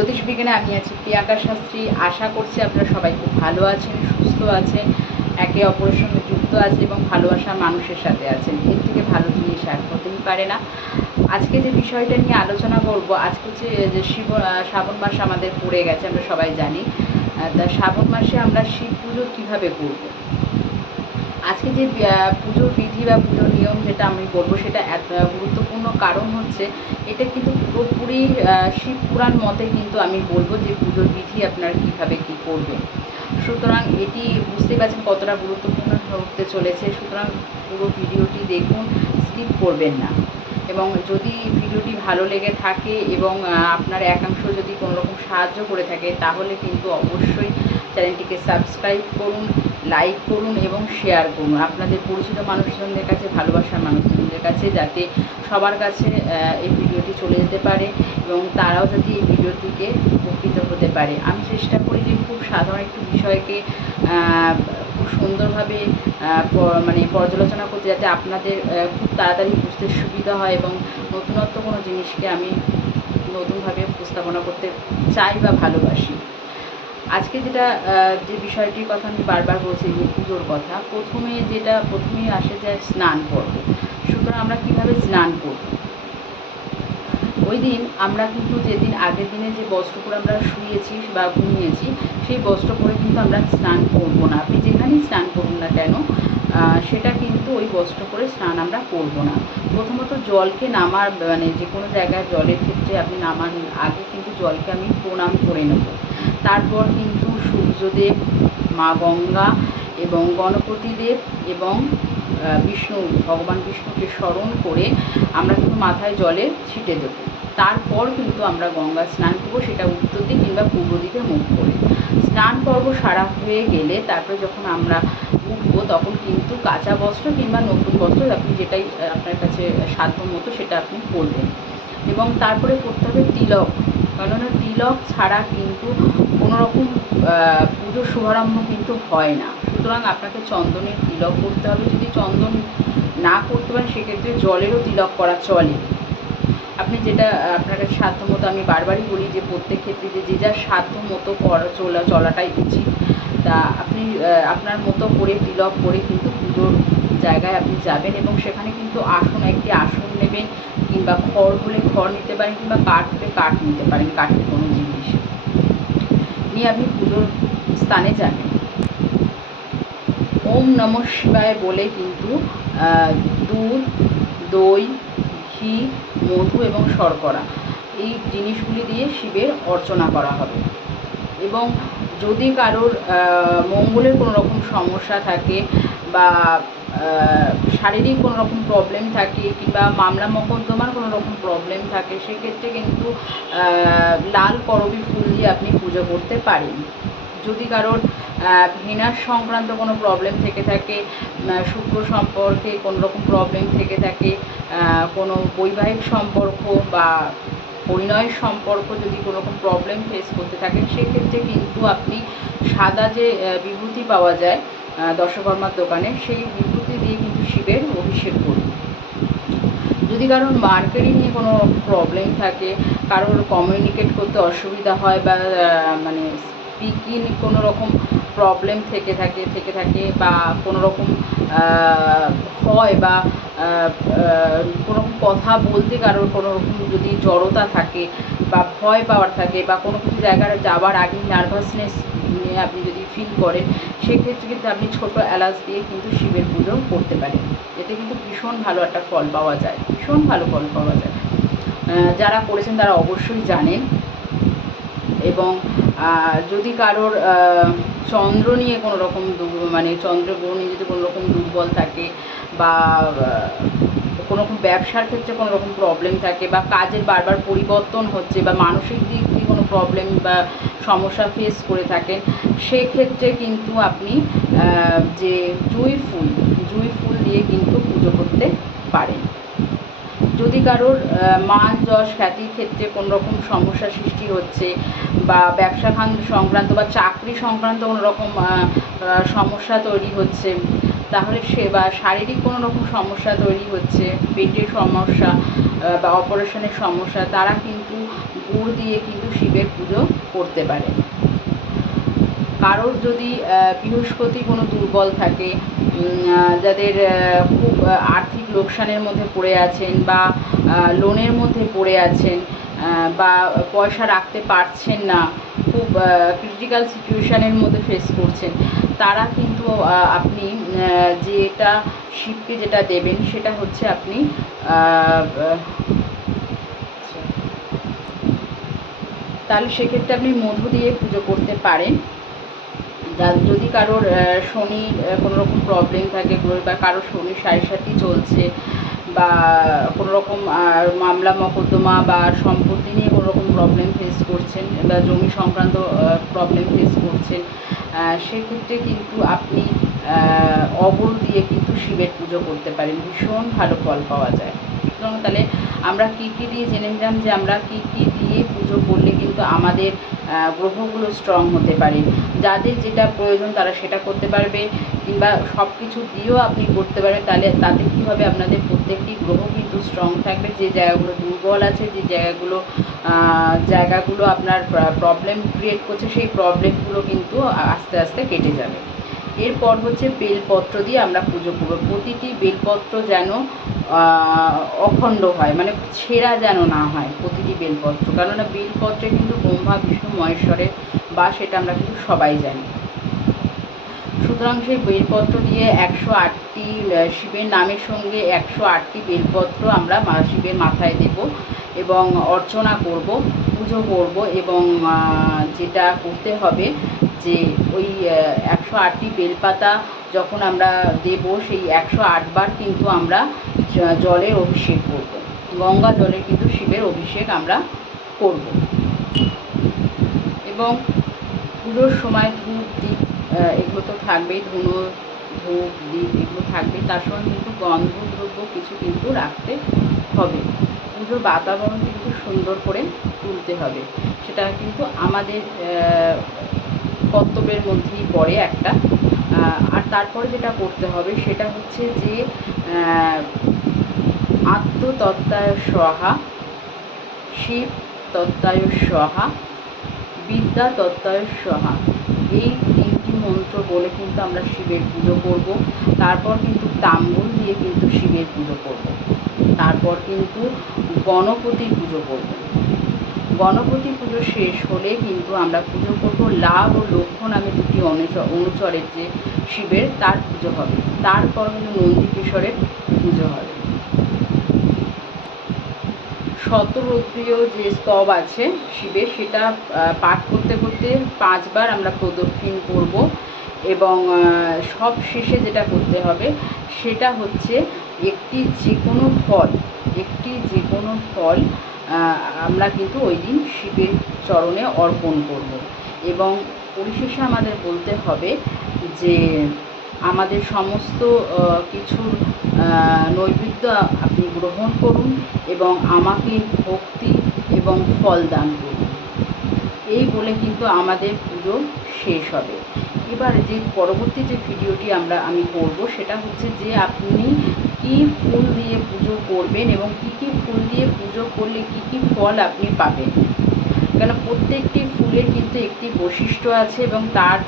জ্যোতিষ বিজ্ঞানে আমি আছি, প্রিয়াঙ্কা শাস্ত্রী। আশা করছি আপনারা সবাই খুব ভালো আছেন, সুস্থ আছেন, একে অপরের সঙ্গে যুক্ত আছে এবং ভালোবাসা মানুষের সাথে আছেন। এর থেকে ভালো জিনিস আর হতেই পারে না। আজকে যে বিষয়টা নিয়ে আলোচনা করব, আজকে যে শিব শ্রাবণ মাস আমাদের পড়ে গেছে, আমরা সবাই জানি। তা শ্রাবণ মাসে আমরা শিব পুজো কীভাবে করব? আজকে যে পুজোর বিধি বা পুজোর নিয়ম যেটা আমি বলব, সেটা এত গুরুত্বপূর্ণ কারণ হচ্ছে, এটা কিন্তু পুরোপুরি শিব পুরাণ মতে কিন্তু আমি বলব যে পুজোর বিধি আপনারা কীভাবে কী করবেন। সুতরাং এটি বুঝতে পারছেন কতটা গুরুত্বপূর্ণ হতে চলেছে। সুতরাং পুরো ভিডিওটি দেখুন, স্কিপ করবেন না। এবং যদি ভিডিওটি ভালো লেগে থাকে এবং আপনার একাংশ যদি কোনো রকম সাহায্য করে থাকে, তাহলে কিন্তু অবশ্যই চ্যানেলটিকে সাবস্ক্রাইব করুন। লাইক করুন এবং শেয়ার করুন। আপনাদের পরিচিত মানুষজনদের কাছে, ভালোবাসার মানুষজনদের কাছে যাতে সবার কাছে এই ভিডিওটি চলে যেতে পারে এবং তারাও যাতে এই ভিডিও থেকে উপকৃত হতে পারে। আমি চেষ্টা করি যে খুব সাধারণ একটি বিষয়কে খুব সুন্দরভাবে মানে পর্যালোচনা করতে যাতে আপনাদের খুব তাড়াতাড়ি বুঝতে সুবিধা হয় এবং নতুনত্ব কোনো জিনিসকে আমি নতুনভাবে উপস্থাপনা করতে চাই বা ভালোবাসি। আজকে যেটা যে বিষয়টির কথা আমি বারবার বলছি যে পুজোর কথা, প্রথমে যেটা, প্রথমেই আসে যায় স্নান পর্ব। সুতরাং আমরা কীভাবে স্নান করব? ওই দিন আমরা কিন্তু যেদিন আগের দিনে যে বস্ত্র পরে আমরা শুয়েছি বা ঘুমিয়েছি, সেই বস্ত্র পরে কিন্তু আমরা স্নান করব না। আপনি যেখানেই স্নান করুন না কেন সেটা কিন্তু ওই বস্ত্র পরে স্নান আমরা করব না। প্রথমত জলকে নামার মানে যে কোনো জায়গায় জলের ক্ষেত্রে আপনি নামান আগে কিন্তু জলকে আমি প্রণাম করে নেব। তারপর কিন্তু সূর্যদেব, মা গঙ্গা এবং গণপতি দেব এবং বিষ্ণু, ভগবান বিষ্ণুকে স্মরণ করে আমরা কিন্তু মাথায় জলে ছিটে দেব। তারপর কিন্তু আমরা গঙ্গা স্নান করব, সেটা উত্তর দিক কিংবা পূর্ব দিকে মুখ করে। স্নান পর্ব সারা হয়ে গেলে তারপরে যখন আমরা উঠবো তখন কিন্তু কাঁচা বস্ত্র কিংবা নতুন বস্ত্র আপনি যেটাই আপনার কাছে সাধ্য মতো সেটা আপনি পরবেন। এবং তারপরে করতে হবে তিলক। কেননা তিলক ছাড়া কিন্তু কোনো রকম আহ, পুজোর শুভারম্ভ কিন্তু হয় না। সুতরাং আপনাকে চন্দনের তিলক করতে হবে। যদি চন্দন না করতে পারেন সেক্ষেত্রে জলেরও তিলক করা চলে। আপনি যেটা আপনার কাছে সাধ্য মতো আমি বারবারই বলি যে প্রত্যেক ক্ষেত্রে যে যে যার সাধ্য মতো করা চলা চলাটাই উচিত। তা আপনি আপনার মতো করে তিলক করে কিন্তু পুজোর জায়গায় আপনি যাবেন এবং সেখানে কিন্তু আসন, একটি আসন নেবেন কিংবা খড় হলে খড় নিতে পারেন কিংবা কাঠ হলে কাঠ নিতে পারেন, কাঠের কোনো জিনিস। নিয়ে আপনি পুজোর স্থানে যাবেন। ওম নম শিবায় বলে কিন্তু দুধ, দই, ঘি, মধু এবং শর্করা, এই জিনিসগুলি দিয়ে শিবের অর্চনা করা হবে। এবং যদি কারোর মঙ্গলের কোনো রকম সমস্যা থাকে বা শারীরিক কোনো রকম প্রবলেম থাকে কিংবা মামলা মোকদ্দমার কোনো রকম প্রবলেম থাকে, সেক্ষেত্রে কিন্তু লাল করবি ফুল দিয়ে আপনি পুজো করতে পারেন। যদি কারোর ভেনাস সংক্রান্ত কোনো প্রবলেম থেকে থাকে শুক্র সম্পর্কে কোনো রকম প্রবলেম থেকে থাকে কোনো বৈবাহিক সম্পর্ক বা পরিণয়ের সম্পর্ক যদি কোনো রকম প্রবলেম ফেস করতে থাকেন সেক্ষেত্রে কিন্তু আপনি সাদা যে বিভূতি পাওয়া যায় দশকর্মার দোকানে, সেই বিভূতি দিয়ে কিন্তু শিবের অভিষেক করুন। যদি কারোর মার্কেটিং নিয়ে কোনো প্রবলেম থাকে, কারোর কমিউনিকেট করতে অসুবিধা হয় বা মানে স্পিকিং কোনো রকম প্রবলেম থেকে থাকে থেকে থাকে বা কোনো রকম হয় বা কোনো রকম কথা বলতে কারোর কোনো রকম যদি জড়তা থাকে বা ভয় পাওয়ার থাকে বা কোনো কিছু জায়গায় যাওয়ার আগে নার্ভাসনেস নিয়ে আপনি যদি ফিল করেন, সেক্ষেত্রে কিন্তু আপনি ছোটো এলাচ দিয়ে কিন্তু শিবের পুজো করতে পারেন। এতে কিন্তু ভীষণ ভালো একটা ফল পাওয়া যায়, ভীষণ ভালো ফল পাওয়া যায়। যারা করেছেন তারা অবশ্যই জানেন এবং যদি কারোর চন্দ্র নিয়ে কোনো রকম মানে চন্দ্রগ্রহ নিয়ে যদি কোনো রকম দুর্বল থাকে বা কোনো রকম ব্যবসার ক্ষেত্রে কোনো রকম প্রবলেম থাকে বা কাজের বারবার পরিবর্তন হচ্ছে বা মানসিক দিক দিয়ে কোনো প্রবলেম বা সমস্যা ফেস করে থাকেন, সেক্ষেত্রে কিন্তু আপনি যে জুঁই ফুল জুঁই ফুল দিয়ে কিন্তু পুজো করতে পারেন। যদি কারোর মান যশ, খ্যাতির ক্ষেত্রে কোনো রকম সমস্যা সৃষ্টি হচ্ছে বা ব্যবসা সংক্রান্ত বা চাকরি সংক্রান্ত কোনো রকম সমস্যা তৈরি হচ্ছে, তাহলে সে বা শারীরিক কোনো রকম সমস্যা তৈরি হচ্ছে, পেটের সমস্যা বা অপারেশনের সমস্যা, তারা কিন্তু গুড় দিয়ে কিন্তু শিবের পুজো করতে পারে। কারোর যদি বৃহস্পতি কোনো দুর্বল থাকে যাদের খুব আর্থিক লোকসানের মধ্যে পড়ে আছেন বা লোনের মধ্যে পড়ে আছেন বা পয়সা রাখতে পারছেন না খুব ক্রিটিক্যাল সিচুয়েশানের মধ্যে ফেস করছেন তারা কিন্তু আপনি যেটা শিবকে যেটা দেবেন সেটা হচ্ছে আপনি আহ, তাহলে সেক্ষেত্রে আপনি মধু দিয়ে পুজো করতে পারেন। যদি কারোর শনি কোনো রকম প্রবলেম থাকে বা কারোর শনির সাড়ে চলছে বা কোনো রকম মামলা, মকদ্দমা বা সম্পত্তি নিয়ে কোনো রকম প্রবলেম ফেস করছেন বা জমি সংক্রান্ত প্রবলেম ফেস করছেন সেক্ষেত্রে কিন্তু আপনি অবল দিয়ে কিন্তু শিবের পুজো করতে পারেন। ভীষণ ভালো ফল পাওয়া যায়। সুতরাং তাহলে আমরা কী কী দিয়ে জেনে নিলাম যে আমরা কী কী দিয়ে পুজো করলে কিন্তু আমাদের গ্রহগুলো স্ট্রং হতে পারে। যাদের যেটা প্রয়োজন তারা সেটা করতে পারবে কিংবা সব কিছু দিয়েও আপনি করতে পারেন, তাহলে তাতে কী হবে? আপনাদের প্রত্যেকটি গ্রহ কিন্তু স্ট্রং থাকবে। যে জায়গাগুলো দুর্বল আছে, যে জায়গাগুলো জায়গাগুলো আপনার প্রবলেম ক্রিয়েট করছে, সেই প্রবলেমগুলো কিন্তু আস্তে আস্তে কেটে যাবে। এরপর হচ্ছে বেলপত্র দিয়ে আমরা পুজো করব। প্রতিটি বেলপত্র যেন অখণ্ড হয় মানে ছেঁড়া যেন না হয় প্রতিটি বেলপত্র। কেননা বেলপত্রে কিন্তু ব্রহ্মা, বিষ্ণু, মহেশ্বরের বা সেটা আমরা কিন্তু সবাই জানি। সুতরাং সেই বেলপত্র দিয়ে একশো আটটি শিবের নামের সঙ্গে একশো আটটি বেলপত্র আমরা শিবের মাথায় দেব এবং অর্চনা করব, পুজো করব এবং যেটা করতে হবে যে ওই একশো আটটি বেলপাতা যখন আমরা দেব, সেই একশো আটবার কিন্তু আমরা জলের অভিষেক করব। গঙ্গা জলের কিন্তু শিবের অভিষেক আমরা করব। এবং পুজোর সময় ধূপ দ্বীপ এগুলো তো থাকবেই, ধুনো, ধূপ দ্বীপ এগুলো থাকবেই, তার সঙ্গে কিন্তু গন্ধদ্রব্য কিছু কিন্তু রাখতে হবে। পুজোর বাতাবরণ কিন্তু সুন্দর করে তুলতে হবে। সেটা কিন্তু আমাদের কর্তব্যের মধ্যেই পড়ে একটা। আর তারপরে যেটা করতে হবে সেটা হচ্ছে যে আত্মতত্ত্বায় সহা, শিব তত্ত্বায় সহা, বিদ্যা তত্ত্বায় সহা। এই তিনটি মন্ত্র বলে কিন্তু আমরা শিবের পুজো করব। তারপর কিন্তু তাম্বুল দিয়ে কিন্তু শিবের পুজো করব। তারপর কিন্তু গণপতির পুজো করব। গণপতি পুজো শেষ হলে কিন্তু আমরা পুজো করব লাভ ও লক্ষণ আমি দুটি অনুচ- অনুচরের যে শিবের, তার পুজো হবে। তারপর কিন্তু নন্দিকেশ্বরের পুজো হবে। শতরুদ্রীয় যে স্তব আছে শিবের, সেটা পাঠ করতে করতে পাঁচবার আমরা প্রদক্ষিণ করব এবং সব শেষে যেটা করতে হবে, সেটা হচ্ছে একটি যে কোনো ফল, একটি যে কোনো ফল আমরা কিন্তু ওই দিন শিবের চরণে অর্পণ করব। এবং পরিশেষে আমাদের বলতে হবে যে আমাদের সমস্ত কিছুর নৈবেদ্য আপনি গ্রহণ করুন এবং আমাকে ভক্তি এবং ফল দান করুন। এই বলে কিন্তু আমাদের পুজো শেষ হবে। এবার যে পরবর্তী যে ভিডিওটি আমরা, আমি করব সেটা হচ্ছে যে আপনি কি ফুল দিয়ে পুজো করবেন এবং কি কি ফুল দিয়ে পুজো করলে কি কি ফল আপনি পাবেন? কেন প্রত্যেকটি ফুলের কিন্তু একটি বৈশিষ্ট্য আছে এবং তার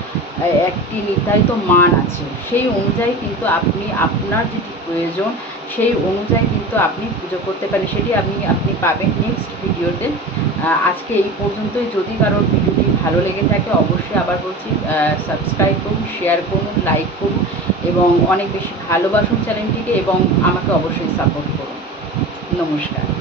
একটি নির্ধারিত মান আছে। সেই অনুযায়ী কিন্তু আপনি, আপনার যেটি প্রয়োজন, সেই অনুযায়ী কিন্তু আপনি পুজো করতে পারেন। সেটি আপনি আপনি পাবেন নেক্সট ভিডিওতে। আজকে এই পর্যন্তই। যদি কারোর ভিডিওটি ভালো লেগে থাকে, অবশ্যই আবার বলছি সাবস্ক্রাইব করুন শেয়ার করুন লাইক করুন এবং অনেক বেশি ভালোবাসুন চ্যানেলটিকে এবং আমাকে অবশ্যই সাপোর্ট করুন। নমস্কার।